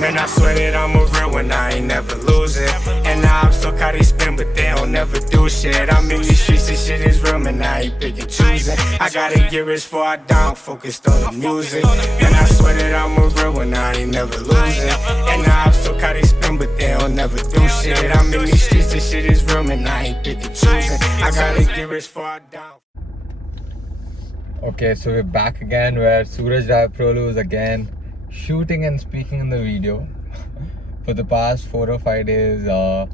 Man, I swear that I'm a real one, I ain't never losing. And now I'm so caught they spin, but they don't never do shit. I'm in these streets, this shit is real, man, I ain't picking choosing. I gotta get rich before I die, I'm focused on the music. Man, I swear that I'm a real one, I ain't never losing. And now I'm so caught they spin, but they don't never do shit. I'm in these streets, this shit is real, man, I ain't picking choosing. I gotta get rich before I die. Okay, so we're back again where Suraj Raviprolu is again shooting and speaking in the video. For the past 4 or 5 days, I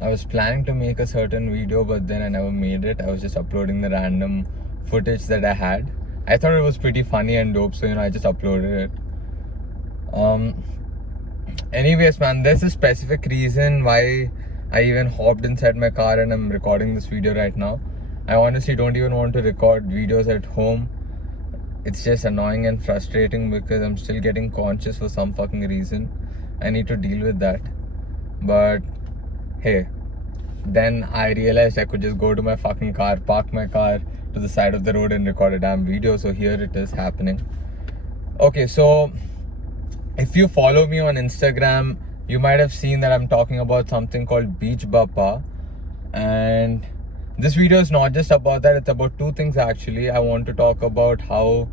was planning to make a certain video, but then I never made it. I was just uploading the random footage that I had. I thought it was pretty funny and dope, so I just uploaded it. Anyways, man, there's a specific reason why I even hopped inside my car and I'm recording this video right now. I honestly don't even want to record videos at home. It's just annoying and frustrating because I'm still getting conscious for some fucking reason. I need to deal with that. But hey, then I realized I could just go to my fucking car, park my car to the side of the road and record a damn video. So here it is happening. Okay, so if you follow me on Instagram, you might have seen that I'm talking about something called Beach Bappa. And this video is not just about that, it's about two things actually. I want to talk about how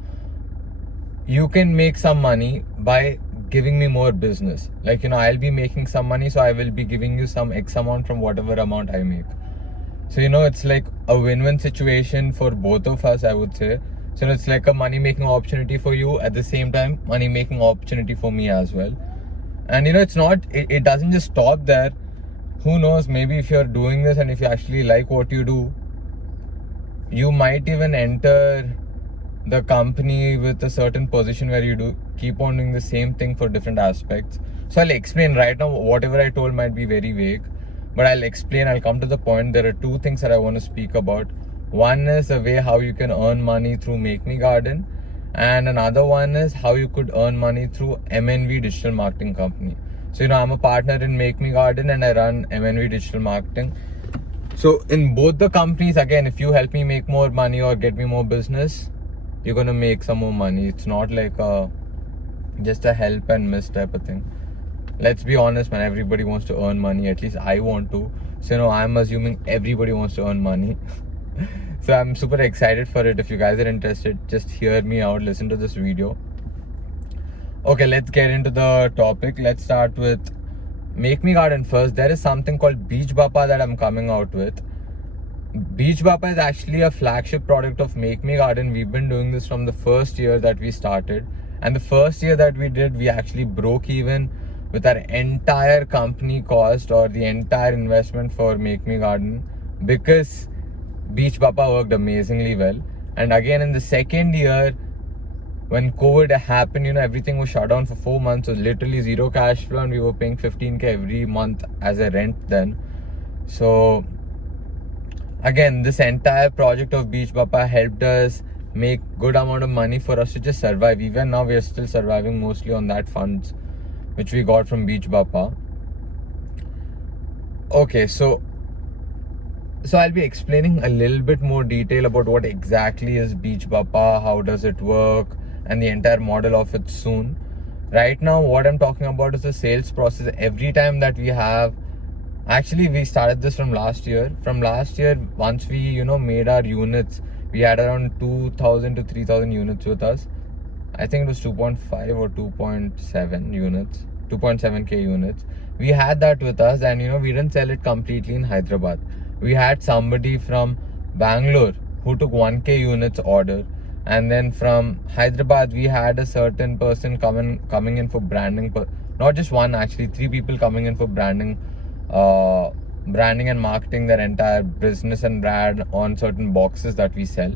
you can make some money by giving me more business. Like, I'll be making some money, so I will be giving you some X amount from whatever amount I make. So, it's like a win-win situation for both of us, I would say. So, it's like a money-making opportunity for you, at the same time, money-making opportunity for me as well. And, it doesn't just stop there. Who knows, maybe if you're doing this and if you actually like what you do, you might even enter the company with a certain position where you do keep on doing the same thing for different aspects. So I'll explain right now. Whatever I told might be very vague, but I'll explain. I'll come to the point. There are two things that I want to speak about. One is the way how you can earn money through Make Me Garden, and another one is how you could earn money through MNV Digital Marketing Company. So, I'm a partner in Make Me Garden and I run MNV Digital Marketing. So, in both the companies, again, if you help me make more money or get me more business, you're going to make some more money. It's not like just a help and miss type of thing. Let's be honest, man, everybody wants to earn money. At least I want to. So, I'm assuming everybody wants to earn money. So, I'm super excited for it. If you guys are interested, just hear me out, listen to this video. Okay, let's get into the topic. Let's start with Make Me Garden first. There is something called Beach Bappa that I'm coming out with. Beach Bappa is actually a flagship product of Make Me Garden. We've been doing this from the first year that we started. And the first year that we did, we actually broke even with our entire company cost or the entire investment for Make Me Garden because Beach Bappa worked amazingly well. And again, in the second year, when COVID happened, everything was shut down for 4 months. So literally zero cash flow and we were paying 15K every month as a rent then. So again, this entire project of Beach Bappa helped us make good amount of money for us to just survive. Even now we are still surviving mostly on that funds which we got from Beach Bappa. Okay, so I'll be explaining a little bit more detail about what exactly is Beach Bappa, how does it work, and the entire model of it soon. Right now, what I'm talking about is the sales process. Every time that we have, actually we started this from last year. From last year, once we, made our units, we had around 2,000 to 3,000 units with us. I think it was 2.5 or 2.7 units, 2.7K units. We had that with us and, we didn't sell it completely in Hyderabad. We had somebody from Bangalore who took 1K units order. And then from Hyderabad, we had a certain person coming in for branding. Not just one, actually, 3 people coming in for branding and marketing their entire business and brand on certain boxes that we sell.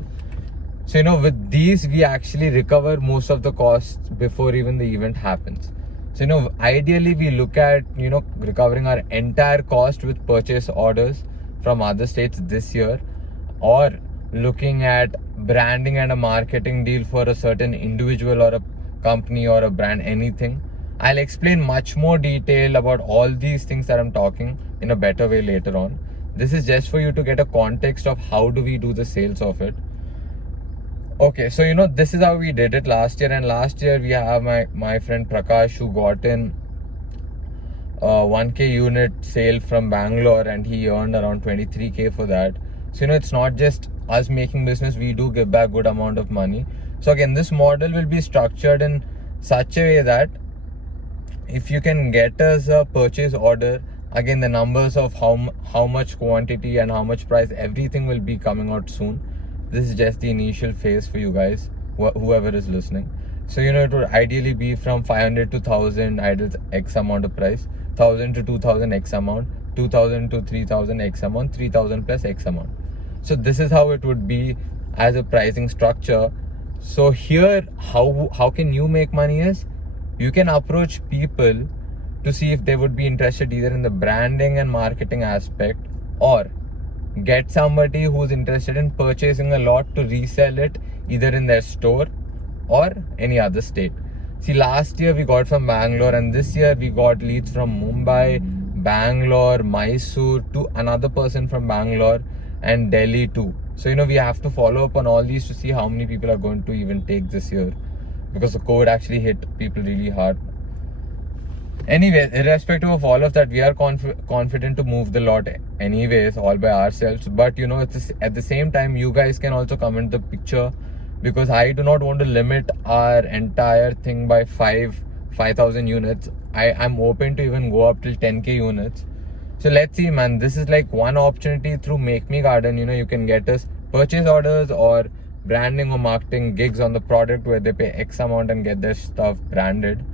So, with these, we actually recover most of the costs before even the event happens. So, ideally, we look at, recovering our entire cost with purchase orders from other states this year, or looking at branding and a marketing deal for a certain individual or a company or a brand, anything. I'll explain much more detail about all these things that I'm talking in a better way later on. This is just for you to get a context of how do we do the sales of it. Okay, so this is how we did it last year. And last year we have my friend Prakash who got in 1k unit sale from Bangalore, and he earned around 23k for that. So it's not just us making business, we do give back good amount of money. So again, this model will be structured in such a way that if you can get us a purchase order, again the numbers of how much quantity and how much price, everything will be coming out soon. This is just the initial phase for you guys, whoever is listening. So it would ideally be from 500 to 1000 idols x amount of price, 1000 to 2000 x amount, 2000 to 3000 x amount, 3000 plus x amount. So this is how it would be as a pricing structure. So here, how can you make money is, you can approach people to see if they would be interested either in the branding and marketing aspect, or get somebody who's interested in purchasing a lot to resell it either in their store or any other state. See, last year we got from Bangalore, and this year we got leads from Mumbai, Bangalore, Mysore, to another person from Bangalore, and Delhi too. So we have to follow up on all these to see how many people are going to even take this year, because the COVID actually hit people really hard. Anyway, irrespective of all of that, we are confident to move the lot anyways, all by ourselves. But it's at the same time, you guys can also comment the picture, because I do not want to limit our entire thing by 5,000 units. I'm open to even go up till 10k units. So let's see, man. This is like one opportunity through Make Me Garden. You can get us purchase orders or branding or marketing gigs on the product where they pay X amount and get their stuff branded.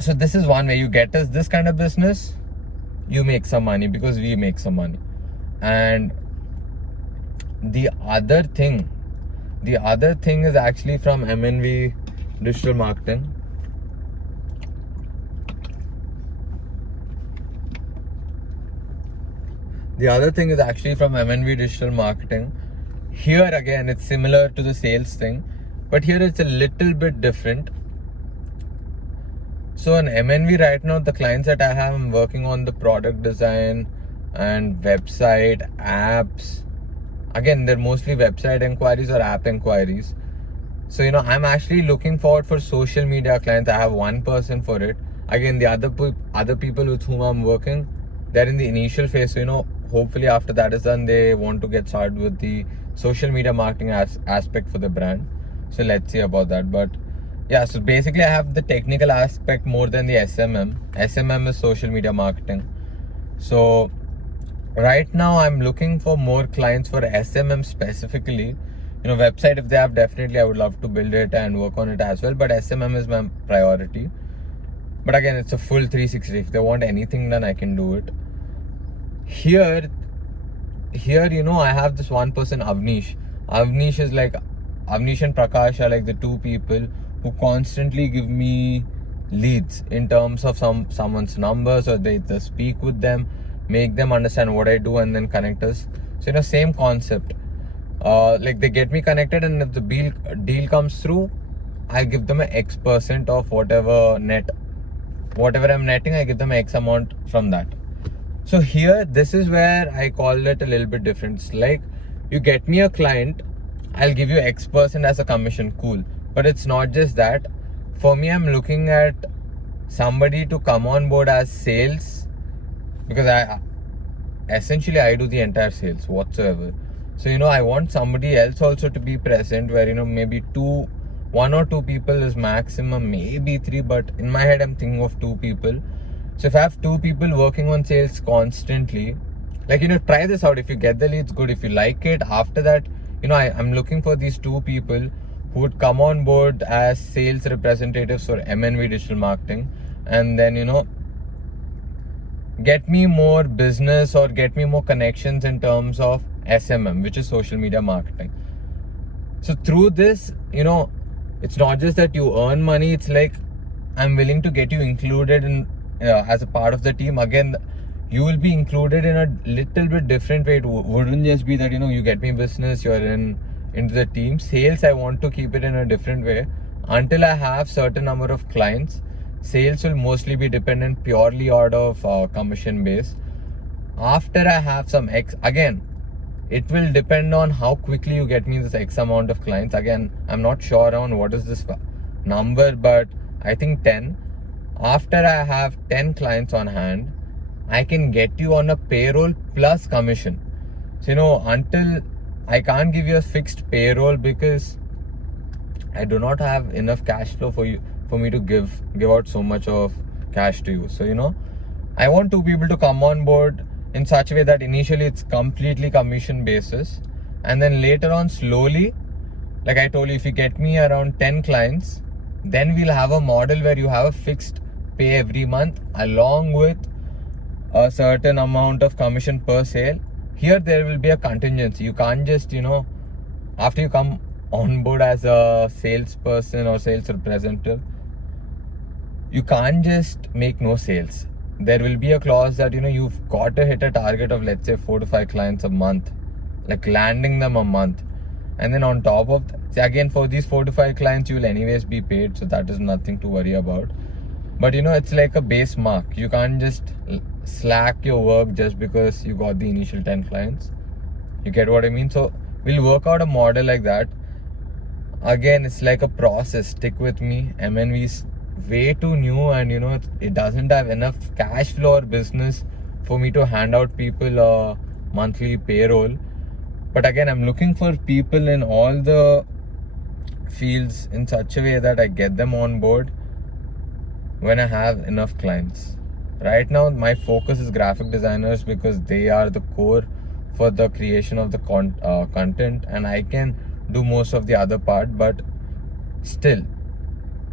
So this is one way. You get us this kind of business, you make some money because we make some money. And the other thing is actually from MNV Digital Marketing. The other thing is actually from MNV Digital Marketing. Here again, it's similar to the sales thing, but here it's a little bit different. So in MNV right now, the clients that I have, I'm working on the product design and website, apps. Again, they're mostly website inquiries or app inquiries. So I'm actually looking forward for social media clients. I have one person for it. Again, the other people with whom I'm working, they're in the initial phase. So hopefully after that is done, they want to get started with the social media marketing aspect for the brand. So let's see about that. But yeah, so basically I have the technical aspect more than the SMM. SMM is social media marketing. So right now I'm looking for more clients for SMM specifically. Website, if they have, definitely I would love to build it and work on it as well. But SMM is my priority. But again, it's a full 360. If they want anything done, I can do it. Here, I have this one person, Avnish. Avnish and Prakash are like the two people who constantly give me leads in terms of someone's numbers, or they speak with them, make them understand what I do, and then connect us. So same concept. Like they get me connected, and if the deal comes through, I give them a X% of whatever I'm netting. I give them X amount from that. So here, this is where I call it a little bit different. It's like, you get me a client, I'll give you X% as a commission, cool. But it's not just that. For me, I'm looking at somebody to come on board as sales, because I do the entire sales whatsoever. So I want somebody else also to be present, where maybe one or two people is maximum, maybe 3, but in my head I'm thinking of 2 people. So if I have 2 people working on sales constantly, like try this out. If you get the leads, good. If you like it, after that, I'm looking for these 2 people who would come on board as sales representatives for MNV Digital Marketing, and then get me more business or get me more connections in terms of SMM, which is social media marketing. So through this, it's not just that you earn money, it's like I'm willing to get you included in as a part of the team. Again, you will be included in a little bit different way. It wouldn't just be that you get me business, you're into the team. Sales, I want to keep it in a different way. Until I have certain number of clients, sales will mostly be dependent purely out of commission base. After I have some X, again, it will depend on how quickly you get me this X amount of clients. Again, I'm not sure on what is this number, but I think 10. after I have 10 clients on hand, I can get you on a payroll plus commission. So, until I can't give you a fixed payroll because I do not have enough cash flow for me to give out so much of cash to you. So, I want two people to come on board in such a way that initially it's completely commission basis, and then later on slowly, like I told you, if you get me around 10 clients, then we'll have a model where you have a fixed pay every month along with a certain amount of commission per sale. Here there will be a contingency. You can't just, after you come on board as a salesperson or sales representative, you can't just make no sales. There will be a clause that you've got to hit a target of, let's say, 4 to 5 clients a month, like landing them a month. And then on top of that, again, for these 4 to 5 clients you will anyways be paid, so that is nothing to worry about. But it's like a base mark. You can't just slack your work just because you got the initial 10 clients. You get what I mean? So we'll work out a model like that. Again, it's like a process. Stick with me. MNV's way too new, and it doesn't have enough cash flow or business for me to hand out people a monthly payroll. But again, I'm looking for people in all the fields in such a way that I get them on board when I have enough clients. Right now, my focus is graphic designers because they are the core for the creation of the content, and I can do most of the other part. But still,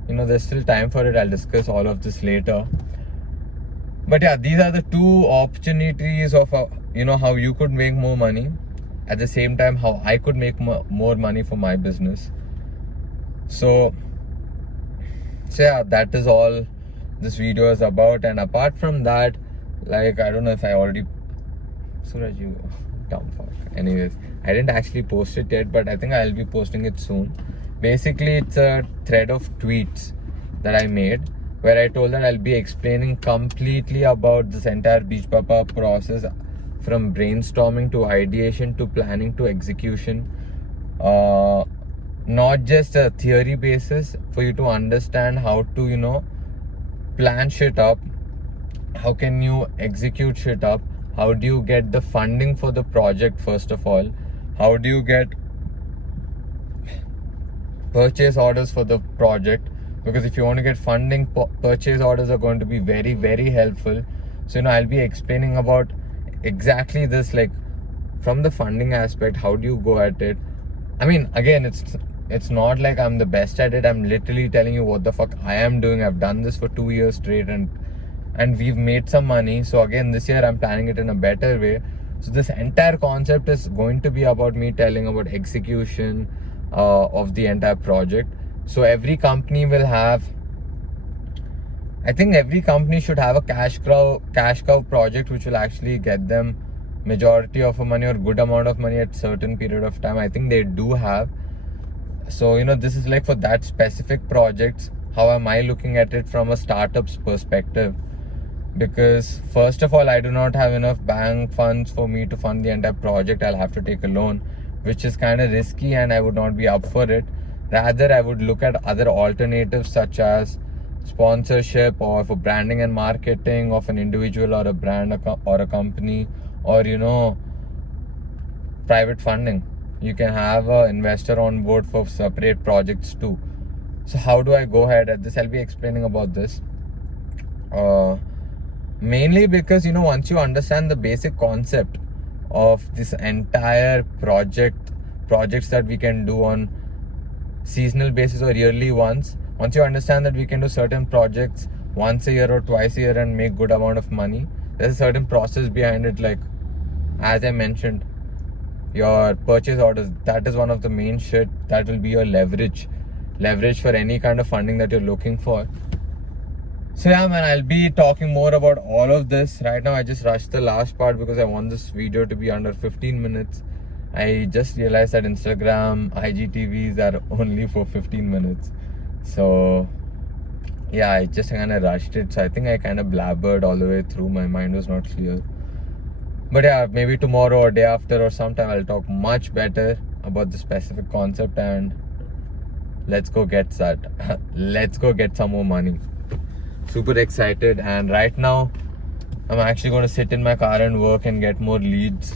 there's still time for it. I'll discuss all of this later. But yeah, these are the two opportunities of how you could make more money, at the same time how I could make more money for my business. So yeah, that is all this video is about. And apart from that, like, I don't know if I already, Suraj, you dumb fuck. Anyways, I didn't actually post it yet, but I think I'll be posting it soon. Basically, it's a thread of tweets that I made where I told that I'll be explaining completely about this entire Beach Papa process, from brainstorming to ideation to planning to execution. Not just a theory basis, for you to understand how to plan shit up, how can you execute shit up, how do you get the funding for the project, first of all, how do you get purchase orders for the project, because if you want to get funding, purchase orders are going to be very, very helpful. So I'll be explaining about exactly this, like from the funding aspect, how do you go at it. I mean, again, it's not like I'm the best at it. I'm literally telling you what the fuck I am doing. I've done this for 2 years straight, and we've made some money. So again, this year I'm planning it in a better way. So this entire concept is going to be about me telling about execution of the entire project. So every company will have, I think every company should have a cash cow project which will actually get them majority of money or good amount of money at certain period of time. I think they do have. So this is like for that specific projects. How am I looking at it from a startup's perspective? Because first of all, I do not have enough bank funds for me to fund the entire project. I'll have to take a loan, which is kind of risky, and I would not be up for it. Rather, I would look at other alternatives such as sponsorship, or for branding and marketing of an individual or a brand or a company, or private funding. You can have an investor on board for separate projects too. So how do I go ahead at this? I'll be explaining about this. Mainly because once you understand the basic concept of this entire projects that we can do on seasonal basis or yearly once you understand that we can do certain projects once a year or twice a year and make good amount of money, there's a certain process behind it. Like, as I mentioned, your purchase orders, that is one of the main shit that will be your leverage for any kind of funding that you're looking for. So yeah, man, I'll be talking more about all of this. Right now I just rushed the last part because I want this video to be under 15 minutes. I just realized that Instagram IGTVs are only for 15 minutes. So yeah, I just kind of rushed it. So I think I kind of blabbered all the way through. My mind was not clear. But yeah, maybe tomorrow or day after or sometime I'll talk much better about the specific concept, and let's go get that. Let's go get some more money. super excited. And right now I'm actually going to sit in my car and work and get more leads,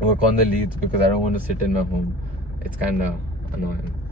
work on the leads, because I don't want to sit in my home. It's kind of annoying.